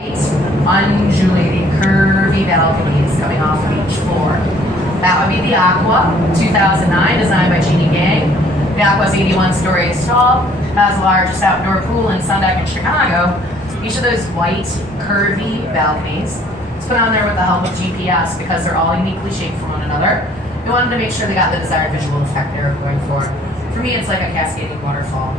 undulating, curvy balconies coming off of each floor. That would be the Aqua, 2009, designed by Jeannie Gang. The Aqua is 81 stories tall, has the largest outdoor pool and sun deck in Chicago. Each of those white, curvy balconies is put on there with the help of GPS because they're all uniquely shaped from one another. We wanted to make sure they got the desired visual effect they were going for. For me, it's like a cascading waterfall.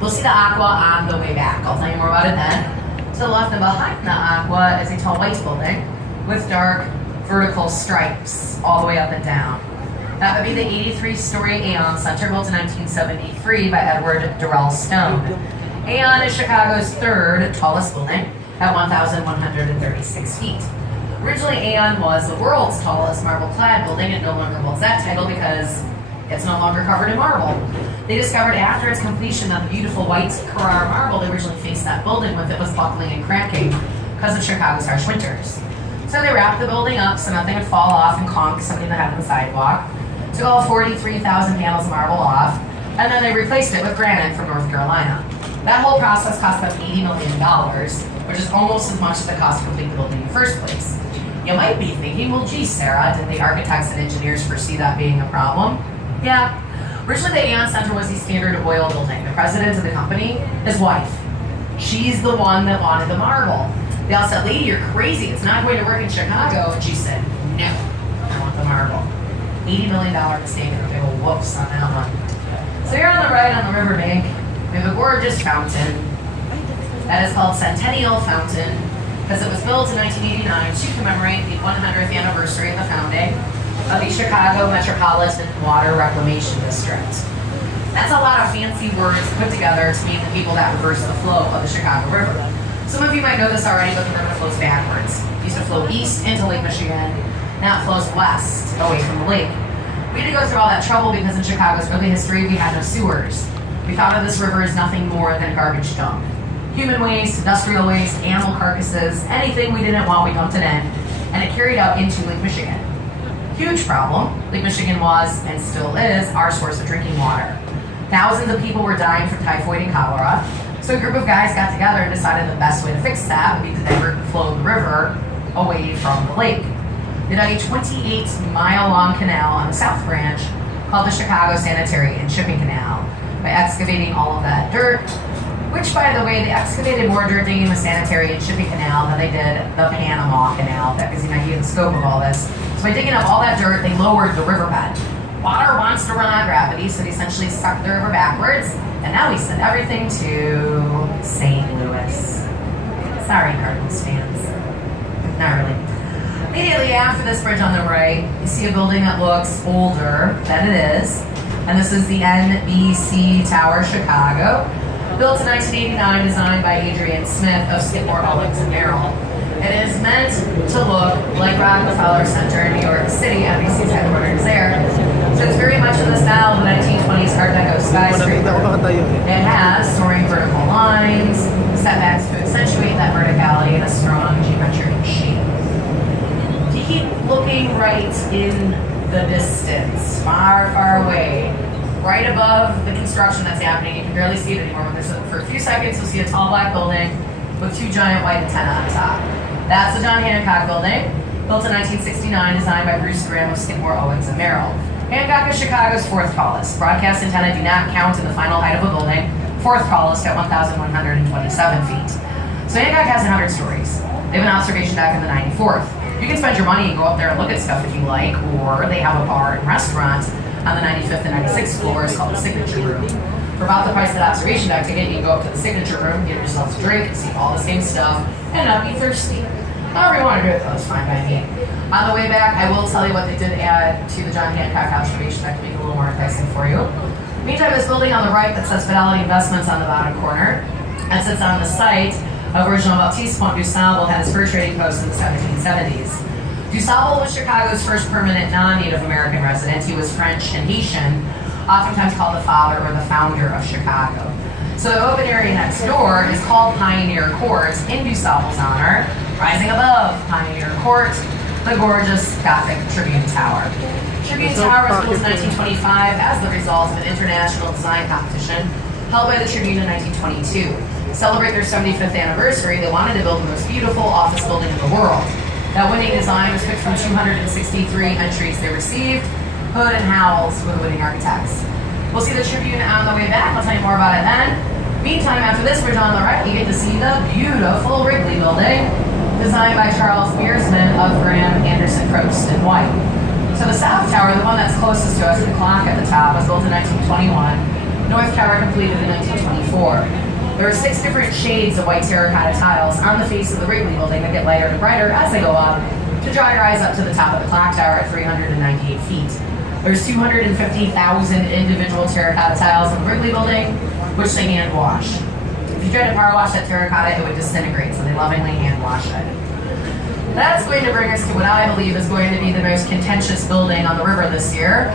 We'll see the Aqua on the way back. I'll tell you more about it then. To the left and behind the Aqua is a tall white building with dark vertical stripes all the way up and down. That would be the 83-story Aon Center, built in 1973 by Edward Durrell Stone. Aon is Chicago's third tallest building at 1,136 feet. Originally, Aon was the world's tallest marble-clad building. It no longer holds that title because it's no longer covered in marble. They discovered after its completion that the beautiful white Carrara marble they originally faced that building with it was buckling and cracking because of Chicago's harsh winters. So they wrapped the building up so nothing would fall off and conk somebody that had on the sidewalk, took all 43,000 panels of marble off, and then they replaced it with granite from North Carolina. That whole process cost them $80 million, which is almost as much as the cost to complete the building in the first place. You might be thinking, well, gee, Sarah, did the architects and engineers foresee that being a problem? Yeah. Originally, the Aon Center was the Standard Oil building. The president of the company, his wife, she's the one that wanted the marble. They all said, lady, you're crazy. It's not going to work in Chicago. And she said, no, I want the marble. $80 million mistake and a big old whoops on that one. So here on the right on the riverbank, we have a gorgeous fountain that is called Centennial Fountain because it was built in 1989 to commemorate the 100th anniversary of the founding of the Chicago Metropolitan Water Reclamation District. That's a lot of fancy words put together to mean the people that reverse the flow of the Chicago River. Some of you might know this already, but the river flows backwards. It used to flow east into Lake Michigan, now it flows west away from the lake. We had to go through all that trouble because in Chicago's early history we had no sewers. We thought of this river as nothing more than garbage dump. Human waste, industrial waste, animal carcasses, anything we didn't want we dumped it in, and it carried out into Lake Michigan. Huge problem. Lake Michigan was, and still is, our source of drinking water. Thousands of people were dying from typhoid and cholera, so a group of guys got together and decided the best way to fix that would be to divert the flow of the river away from the lake. They dug a 28-mile-long canal on the south branch called the Chicago Sanitary and Shipping Canal by excavating all of that dirt, which, by the way, they excavated more dirt digging the Sanitary and Shipping Canal than they did the Panama Canal. That gives you an idea of the scope of all this. So by digging up all that dirt, they lowered the riverbed. Water wants to run on gravity, so they essentially sucked the river backwards, and now we send everything to St. Louis. Sorry, Cardinals fans. Not really. Immediately after this bridge on the right, you see a building that looks older than it is, and this is the NBC Tower, Chicago. Built in 1989, designed by Adrian Smith of Skidmore, Owings & Merrill. It is meant to look like Rockefeller Center in New York City. NBC's headquarters there. So it's very much in the style of the 1920s Art Deco skyscraper. It has soaring vertical lines, setbacks to accentuate that verticality, and a strong geometric shape. If you keep looking right in the distance, far, far away, right above the construction that's happening, you can barely see it anymore. For a few seconds, you'll see a tall black building with two giant white antennae on top. That's the John Hancock Building, built in 1969, designed by Bruce Graham of Skidmore, Owings & Merrill. Hancock is Chicago's fourth tallest. Broadcast antennae do not count in the final height of a building, fourth tallest at 1,127 feet. So Hancock has 100 stories. They have an observation deck in the 94th. You can spend your money and go up there and look at stuff if you like, or they have a bar and restaurant on the 95th and 96th floors called the Signature Room. For about the price of that observation deck ticket, you can go up to the Signature Room, get yourself a drink, see all the same stuff, and not be thirsty. However you want to do it, though, it's fine by me. On the way back, I will tell you what they did add to the John Hancock observation deck to make it a little more enticing for you. Meantime, this building on the right that says Fidelity Investments on the bottom corner, and sits on the site of where Jean-Baptiste Pont du Sable had his fur trading post in the 1770s. Du Sable was Chicago's first permanent non-Native American resident. He was French and Haitian, oftentimes called the father or the founder of Chicago. So the open area next door is called Pioneer Court in Du Sable's honor. Rising above Pioneer Court, the gorgeous Gothic Tribune Tower. Tribune Tower was built in 1925 as the result of an international design competition held by the Tribune in 1922. celebrate their 75th anniversary, they wanted to build the most beautiful office building in the world. That winning design was picked from 263 entries they received. Hood and Howells were the winning architects. We'll see the Tribune on the way back. I'll tell you more about it then. Meantime, after this bridge on the right, you get to see the beautiful Wrigley Building, designed by Charles Biersman of Graham, Anderson, Probst, and White. So the South Tower, the one that's closest to us, the clock at the top, was built in 1921. North Tower completed in 1924. There are 6 different shades of white terracotta tiles on the face of the Wrigley Building that get lighter and brighter as they go up to dry rise up to the top of the clock tower at 398 feet. There's 250,000 individual terracotta tiles in the Wrigley Building, which they hand wash. If you tried to power wash that terracotta, it would disintegrate, so they lovingly hand wash it. That's going to bring us to what I believe is going to be the most contentious building on the river this year.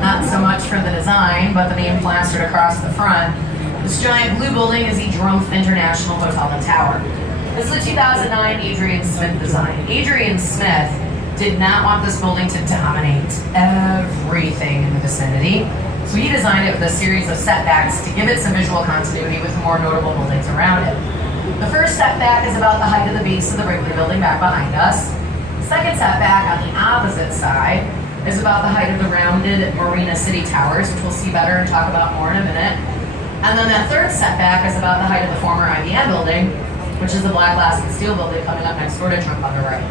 Not so much for the design, but the name plastered across the front. This giant blue building is the Drumpf International Hotel and Tower. This is a 2009 Adrian Smith design. Adrian Smith did not want this building to dominate everything in the vicinity, so he designed it with a series of setbacks to give it some visual continuity with more notable buildings around it. The first setback is about the height of the base of the Wrigley Building back behind us. The second setback on the opposite side is about the height of the rounded Marina City Towers, which we'll see better and talk about more in a minute. And then that third setback is about the height of the former IBM building, which is the black glass and steel building coming up next door to Trump on the right.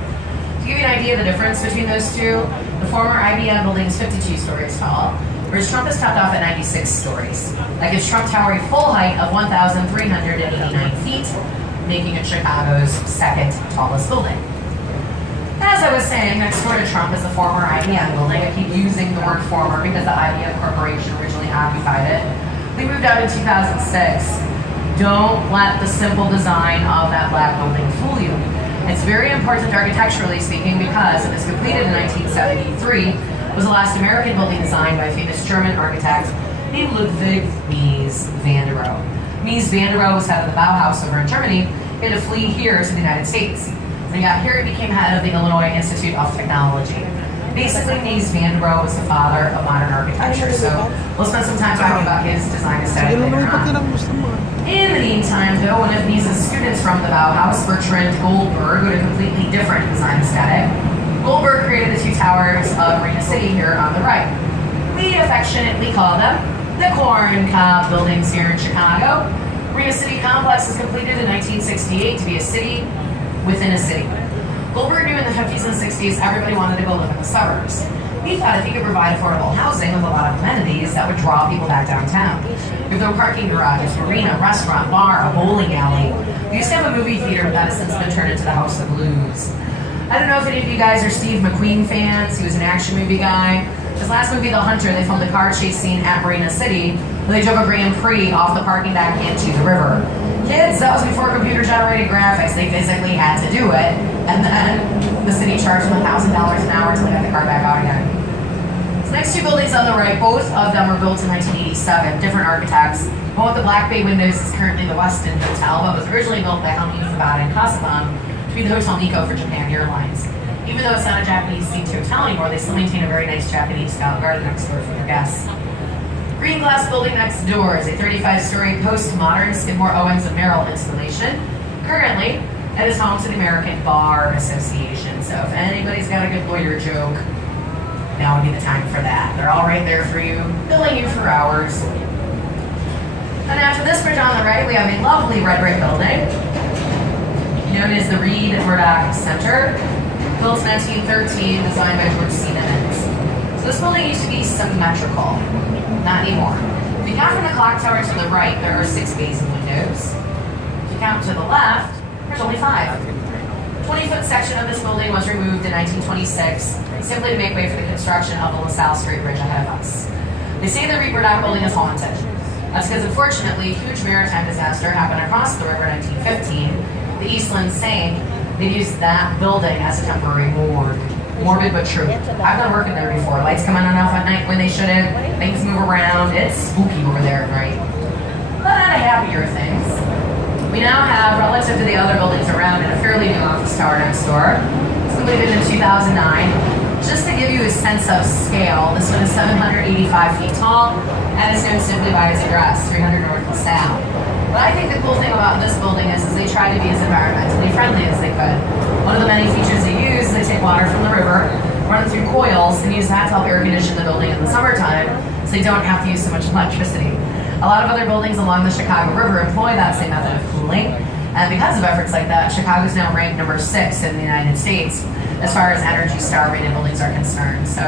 To give you an idea of the difference between those two, the former IBM building is 52 stories tall, whereas Trump is topped off at 96 stories. That gives Trump Tower a full height of 1,389 feet, making it Chicago's second tallest building. As I was saying, next door to Trump is the former IBM building. I keep using the word former because the IBM Corporation originally occupied it. We moved out in 2006. Don't let the simple design of that black building fool you. It's very important architecturally speaking because it was completed in 1973. It was the last American building designed by a famous German architect named Ludwig Mies van der Rohe. Mies van der Rohe was head of the Bauhaus over in Germany. He had to flee here to the United States. When he got here, he became head of the Illinois Institute of Technology. Basically, Mies van der Rohe was the father of modern architecture, so we'll spend some time talking about his design aesthetic later on. In the meantime, though, one of Mies' students from the Bauhaus, Bertrand Goldberg, with a completely different design aesthetic. Goldberg created the 2 towers of Marina City here on the right. We affectionately call them the Corn Cob buildings here in Chicago. Marina City Complex was completed in 1968 to be a city within a city. Goldberg knew in the 50s and 60s everybody wanted to go live in the suburbs. He thought if he could provide affordable housing with a lot of amenities, that would draw people back downtown. With no parking garages, marina, restaurant, bar, a bowling alley. We used to have a movie theater, but that has since been turned into the House of Blues. I don't know if any of you guys are Steve McQueen fans. He was an action movie guy. His last movie, The Hunter, they filmed a car chase scene at Marina City, where they drove a Grand Prix off the parking back into the river. Kids, that was before computer-generated graphics. They physically had to do it, and then the city charged them $1,000 an hour until they got the car back out again. The next 2 buildings on the right, both of them were built in 1987, different architects. The one with the Black Bay windows is currently the Westin Hotel, but was originally built by Helmi Fubada and Kasaban to be the Hotel Nikko for Japan Airlines. Even though it's not a Japanese-themed hotel anymore, they still maintain a very nice Japanese-style garden next door for their guests. Green glass building next door is a 35-story postmodern Skidmore, Owens & Merrill installation. Currently, it is home to the American Bar Association, so if anybody's got a good lawyer joke, now would be the time for that. They're all right there for you, billing you for hours. And after this bridge on the right, we have a lovely red brick building, known as the Reed Murdoch Center, built in 1913, designed by George C. Nimitz. So this building used to be symmetrical, not anymore. If you count from the clock tower to the right, there are 6 bays and windows. If you count to the left, there's only 5. The 20-foot section of this building was removed in 1926, simply to make way for the construction of the LaSalle Street Bridge ahead of us. They say the Reed Murdoch building is haunted. That's because, unfortunately, a huge maritime disaster happened across the river in 1915. The Eastland sank. They used that building as a temporary morgue. Morbid but true. I've done work in there before. Lights come on and off at night when they shouldn't. Things move around. It's spooky over there at night. But on to happier things. We now have, relative to the other buildings around it, a fairly new office tower next door. It's completed in 2009. Just to give you a sense of scale, this one is 785 feet tall, and is known simply by its address, 300 North LaSalle. But I think the cool thing about this building is they try to be as environmentally friendly as they could. One of the many features they use is they take water from the river, run it through coils, and use that to help air condition the building in the summertime so they don't have to use so much electricity. A lot of other buildings along the Chicago River employ that same method of cooling, and because of efforts like that, Chicago is now ranked number 6 in the United States as far as Energy Star rated buildings are concerned. So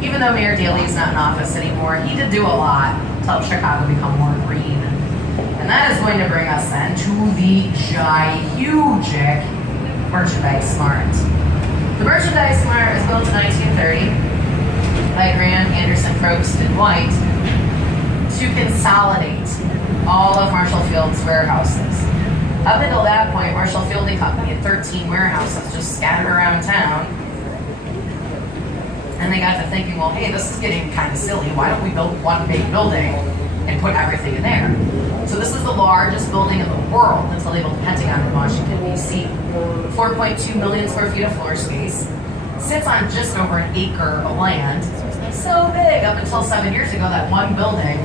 even though Mayor Daley is not in office anymore, he did do a lot to help Chicago become more green. And that is going to bring us then to the Gigantic Merchandise Mart. The Merchandise Mart was built in 1930 by Graham, Anderson, Probst, and White to consolidate all of Marshall Field's warehouses. Up until that point, Marshall Fielding Company had 13 warehouses just scattered around town. And they got to thinking, well, hey, this is getting kind of silly. Why don't we build one big building and put everything in there? So this is the largest building in the world until they built the Pentagon in Washington, D.C. 4.2 million square feet of floor space. Sits on just over an acre of land. So big, up until 7 years ago, that one building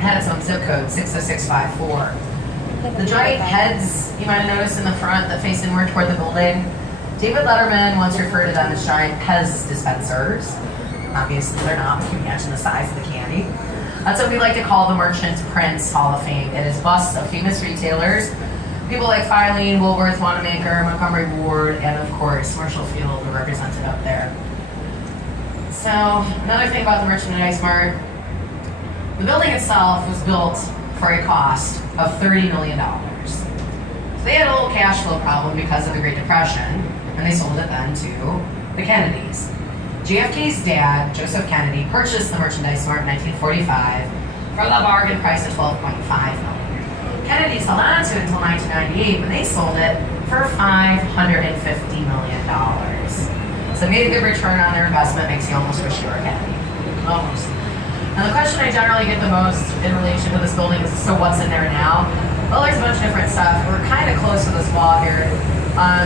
had its own zip code, 60654. The giant heads you might have noticed in the front that face inward toward the building, David Letterman once referred to them as giant Pez dispensers. Obviously they're not, but you can imagine the size of the candy. That's what we like to call the Merchant Prince Hall of Fame. It is busts of famous retailers, people like Filene, Woolworth, Wanamaker, Montgomery Ward, and of course Marshall Field are represented up there. So another thing about the Merchandise Mart, the building itself was built for a cost of $30 million. So they had a little cash flow problem because of the Great Depression, and they sold it then to the Kennedys. JFK's dad, Joseph Kennedy, purchased the Merchandise Mart in 1945 for the bargain price of $12.5 million. Kennedys held on to it until 1998 when they sold it for $550 million. So they made a good return on their investment, makes you almost wish you were Kennedy. Almost. Now the question I generally get the most in relation to this building is, so what's in there now? Well, there's a bunch of different stuff. We're kind of close to this wall here.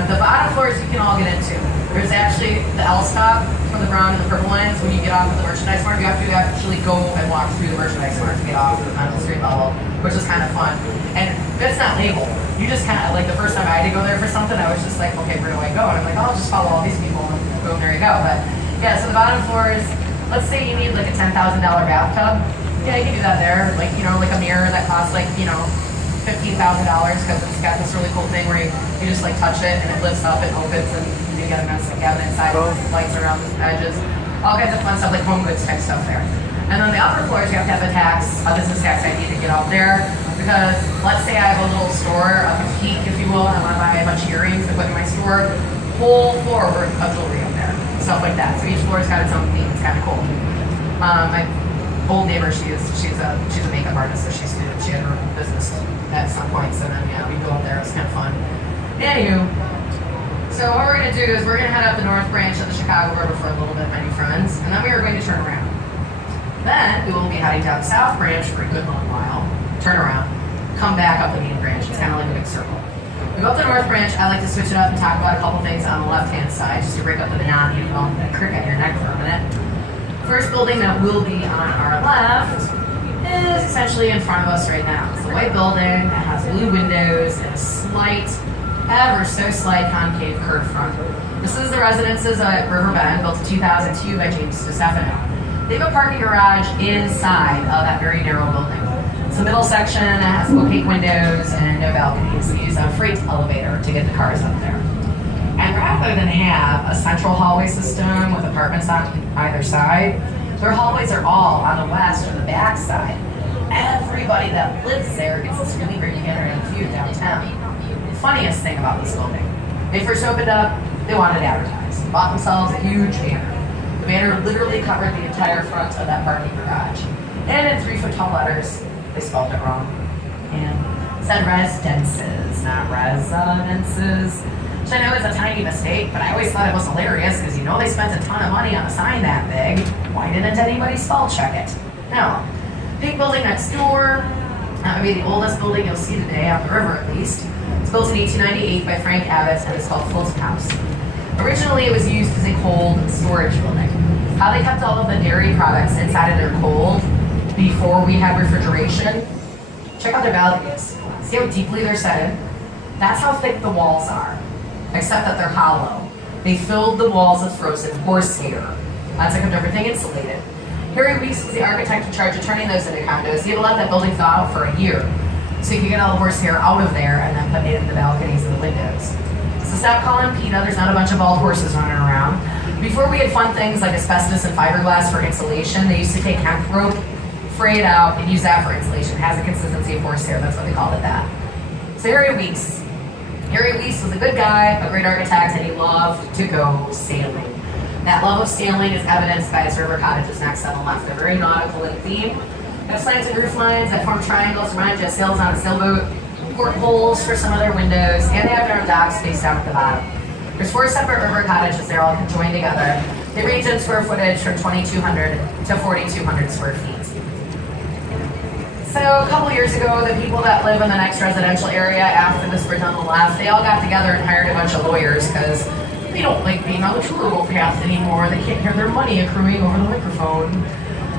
The bottom floors you can all get into. There's actually the L stop for the brown and the purple lines. When you get off of the Merchandise Mart, you have to actually go and walk through the Merchandise Mart to get off on the street level, which is kind of fun. And it's not labeled. You just kind of, like the first time I had to go there for something, I was just like, okay, where do I go? And I'm like, oh, I'll just follow all these people, and boom, there you go. But yeah, so the bottom floors, let's say you need like a $10,000 bathtub. Yeah, you can do that there. Like, you know, like a mirror that costs like, you know, $15,000 because it's got this really cool thing where you just like touch it and it lifts up and opens and you get a nice cabinet inside with lights around the edges. All kinds of fun stuff, like home goods type stuff there. And then the upper floors, you have to have a business tax ID to get up there, because let's say I have a little store, a boutique, if you will, and I want to buy a bunch of earrings to put in my store, whole floor worth of jewelry up there, stuff like that. So each floor's got its own theme. It's kind of cool. My old neighbor, she's a makeup artist, so she had her own business at some point. So then yeah, we go up there. It's kind of fun. Anywho, so what we're gonna do is we're gonna head up the North Branch of the Chicago River for a little bit, my new friends, and then we are going to turn around. Then we will be heading down South Branch for a good long while, turn around, come back up the main branch. It's kind of like a big circle. We go up the North Branch. I like to switch it up and talk about a couple things on the left-hand side, just to break up the monotony of that crick on your neck for a minute. First building that will be on our left is essentially in front of us right now. It's the white building that has blue windows and a slight, ever so slight concave curved front. This is the residences at River Bend, built in 2002 by James DeStefano. They have a parking garage inside of that very narrow building. It's the middle section that has opaque windows and no balconies. We use a freight elevator to get the cars up there. And rather than have a central hallway system with apartments on either side, their hallways are all on the west or the back side. Everybody that lives there gets this really great panoramic view downtown. The funniest thing about this building, they first opened up, they wanted to advertise. Bought themselves a huge banner. The banner literally covered the entire front of that parking garage. And in 3-foot tall letters, they spelled it wrong. And it said residences, not residences. Which I know is a tiny mistake, but I always thought it was hilarious because you know they spent a ton of money on a sign that big. Why didn't anybody spell check it? No. Pink building next door. That would be the oldest building you'll see today, on the river at least. It's built in 1898 by Frank Abbott, and it's called Fulton House. Originally, it was used as a cold storage building. How they kept all of the dairy products inside of their cold before we had refrigeration. Check out their balconies. See how deeply they're set in? That's how thick the walls are, except that they're hollow. They filled the walls with frozen horsehair. That's like a different thing, insulated. Harry Weese was the architect in charge of turning those into condos. He had let that building thaw out for a year, so you could get all the horsehair out of there and then put it in the balconies and the windows. So stop calling PETA, there's not a bunch of bald horses running around. Before we had fun things like asbestos and fiberglass for insulation, they used to take hemp rope, fray it out, and use that for insulation. It has a consistency of horsehair, that's what they called it that. So Harry Weese. Harry Weese was a good guy, a great architect, and he loved to go sailing. That love of sailing is evidenced by his river cottages next on the left. They're very nautical in theme. They have slanted roof lines that form triangles to remind you of sails on a sailboat, portholes for some of their windows, and they have their own docks spaced out at the bottom. There's 4 separate river cottages. They're all joined together. They range in square footage from 2,200 to 4,200 square feet. So a couple years ago, the people that live in the next residential area after this bridge on the left, they all got together and hired a bunch of lawyers because they don't like being on the tour path anymore. They can't hear their money accruing over the microphone.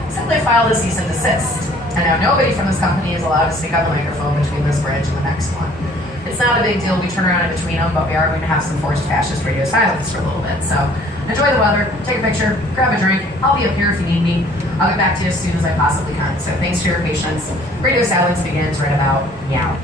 So they filed a cease and desist. And now nobody from this company is allowed to stick on the microphone between this bridge and the next one. It's not a big deal. We turn around in between them, but we are going to have some forced fascist radio silence for a little bit. So enjoy the weather, take a picture, grab a drink. I'll be up here if you need me. I'll get back to you as soon as I possibly can. So thanks for your patience. Radio silence begins right about now.